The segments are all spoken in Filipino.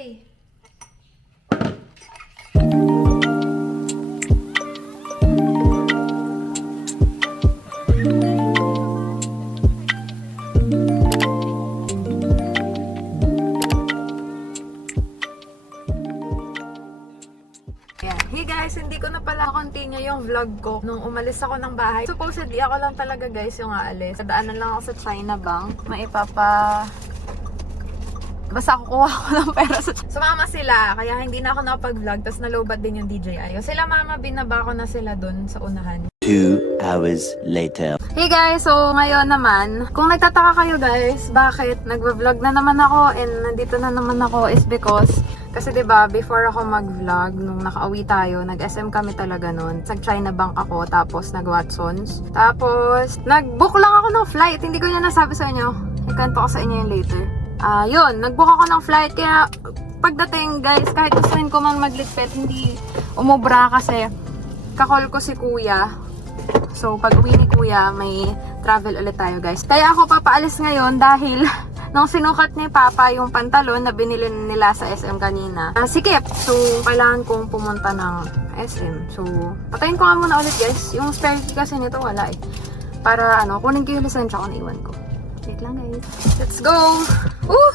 Hey. Hey guys, hindi ko na pala continue yung vlog ko nung umalis ako ng bahay. Supposedly, ako lang talaga guys yung aalis. Daanan lang ako sa China Bank. Basta kukuha ko ng pera sa... Sumama sila, kaya hindi na ako nakapag-vlog. Tapos nalobat din yung DJI. Sila mama, binaba ko na sila dun sa unahan. 2 hours later. Hey guys, so ngayon naman, kung nagtataka kayo guys, bakit nagva-vlog na naman ako and nandito na naman ako is because, kasi 'di ba before ako mag-vlog, nung nakauwi tayo, nag-SM kami talaga noon. Nag-China Bank ako, tapos nag-Watsons. Tapos, nag-book lang ako ng flight. Hindi ko yan nasabi sa inyo. Ikanto ko sa inyo yun later. Yun, nag-book ako ng flight. Kaya, pagdating guys, kahit gustuin ko man magligpit, hindi umubra kasi kakol ko si kuya. So, pag uwi ni kuya, may travel ulit tayo guys. Kaya ako papaalis ngayon dahil nung sinukat ni Papa yung pantalon na binili nila sa SM kanina, sikip. So, kailangan kong pumunta ng SM. So, patayin ko nga muna ulit guys. Yung spare key kasi nito wala eh. Para kunin ko yung lisensya ko na iwan ko. Wait lang guys. Let's go! Woo!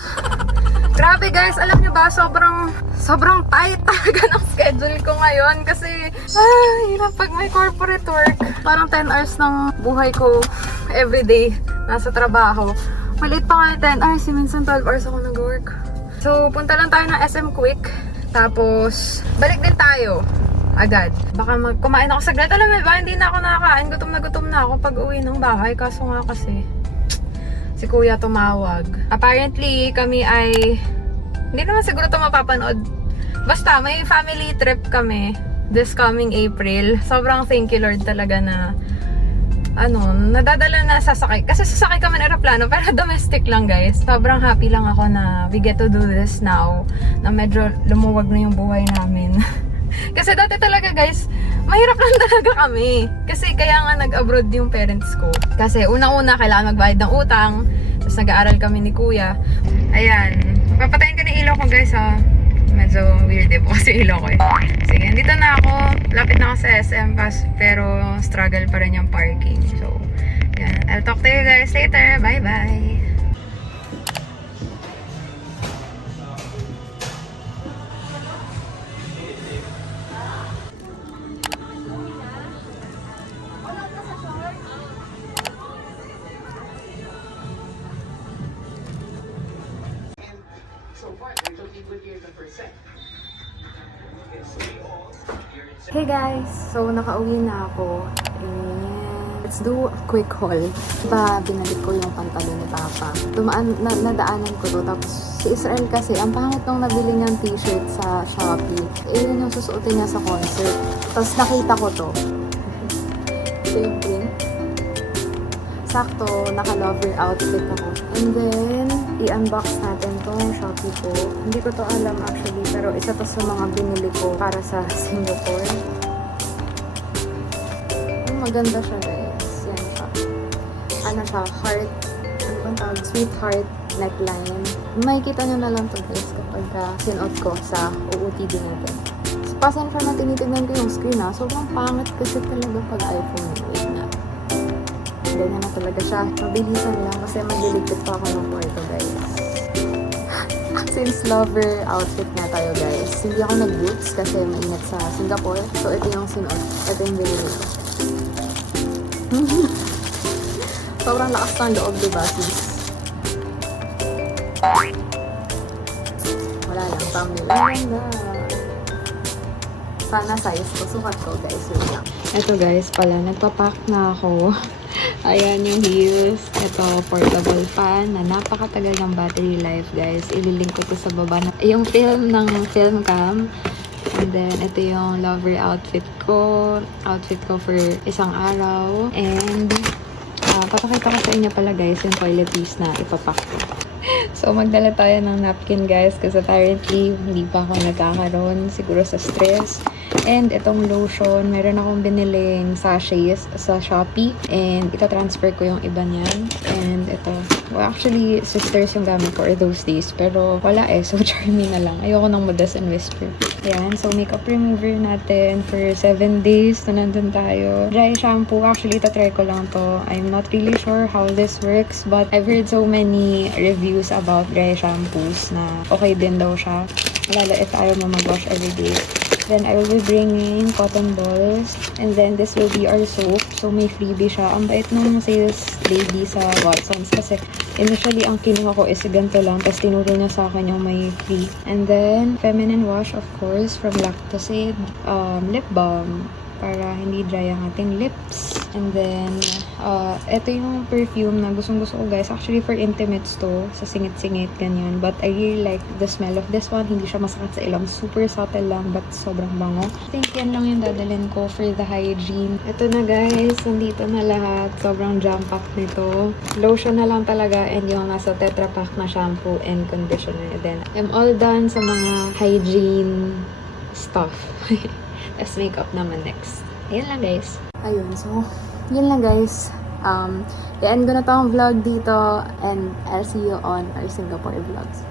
Grabe guys, alam nyo ba, sobrang tight talaga ng schedule ko ngayon kasi hirap pag may corporate work. Parang 10 hours ng buhay ko everyday nasa trabaho. Maliit pa nga 10 hours, minsan 12 hours ako nag-work. So, punta lang tayo ng SM Quick. Tapos, balik din tayo agad. Baka kumain ako saglit. Alam mo ba, hindi na ako nakakain. Gutom na ako pag uwi ng bahay. Kaso nga kasi, si kuya tumawag. Apparently, kami ay hindi naman siguro ito mapapanood. Basta, may family trip kami this coming April. Sobrang thank you Lord talaga na nadadala na sasakay. Kasi sasakay kami ng aeroplano, pero domestic lang guys. Sobrang happy lang ako na we get to do this now. Na medyo lumuwag na yung buhay namin. Kasi dati talaga guys, mahirap lang talaga kami. Kasi kaya nga nag-abroad yung parents ko. Kasi unang-una kailangan magbayad ng utang. Tapos nag-aaral kami ni kuya. Ayan. Papatayin ko na ilaw ko guys ha. Medyo weird po kasi ilaw ko eh. Sige, dito na ako. Lapit na ako sa SM pero struggle pa rin yung parking. So, yan. I'll talk to you guys later. Bye-bye. Hey guys! So, nakauwi na ako. And let's do a quick haul. Diba, binalik ko yung pantalon ni Papa. Nadaanan ko to. Tapos, si Israel kasi, ang pangit nung nabili niyang t-shirt sa Shopee. Yun yung susuotin niya sa concert. Tapos, nakita ko to. Siyempre. Sakto, naka-lover outfit ako. And then, i-unbox natin tong Shopee ko. Hindi ko to alam actually, pero isa to sa mga binili ko para sa Singapore. Maganda siya guys. Yan siya. Heart. Ano bang tawag? Sweetheart neckline. Makikita nyo na lang to guys kapag sinuot ko sa OOTD natin. So, pasensya na tinitignan ko yung screen ha. Sobrang pangit kasi talaga pag iPhone. Wait na. Ganyan na talaga siya. Mabilisan lang kasi magliligpit pa ako ng kwarto guys. Since lover outfit na tayo guys, hindi ako nag-boots kasi mainit sa Singapore. So ito yung sinuot. Ito yung binili ko. Sobrang lakas ng loob diba sis? Wala lang. Thumbnail. Sana size ko. Sukat ko guys. Yun lang. Ito guys pala. Nagpapack na ako. Ayan yung heels. Ito, portable fan na napakatagal ng battery life, guys. Ililink ko to sa baba. Yung film ng film cam. And then, ito yung lover outfit ko. Outfit ko for isang araw. And, papakita ko sa inyo pala, guys, yung toiletries na ipapack ko. So, magdala tayo ng napkin, guys, kasi apparently, hindi pa ako nagkakaroon, siguro sa stress. And itong lotion, meron akong biniling sachets sa Shopee. And ita-transfer ko yung iba niyan. And ito, well, actually, sisters yung gamit ko or those days. Pero wala so charming na lang. Ayoko ng Modest and Whisper. Ayan, so makeup remover natin for 7 days na nandun tayo. Dry shampoo, actually, itatry ko lang to. I'm not really sure how this works, but I've heard so many reviews about dry shampoos na okay din daw siya. Lalo if ayaw mo mag-wash everyday. Then, I will be bringing cotton balls. And then, this will be our soap. So, may freebie siya. Ang bait ng sales lady sa Watsons. Kasi, initially, ang kinuha ko is ganito lang. Tapos, tinuro niya sa akin yung may free. And then, feminine wash, of course, from Lactacid. Lip balm para hindi dry ang ating lips. And then, ito yung perfume na gustong-gusto ko, guys. Actually, for intimates to. Sa singit-singit, ganyan. But I really like the smell of this one. Hindi siya masakit sa ilong. Super subtle lang, but sobrang bango. I think yan lang yung dadalhin ko for the hygiene. Ito na, guys. Nandito na lahat. Sobrang jam-pack nito. Lotion na lang talaga and yung nasa Tetra Pak na shampoo and conditioner. And then, I'm all done sa mga hygiene stuff. As makeup naman next. Ayun lang, guys. Ayun, so, yun lang, guys. I-end ko na tong vlog dito and I'll see you on our Singapore vlogs.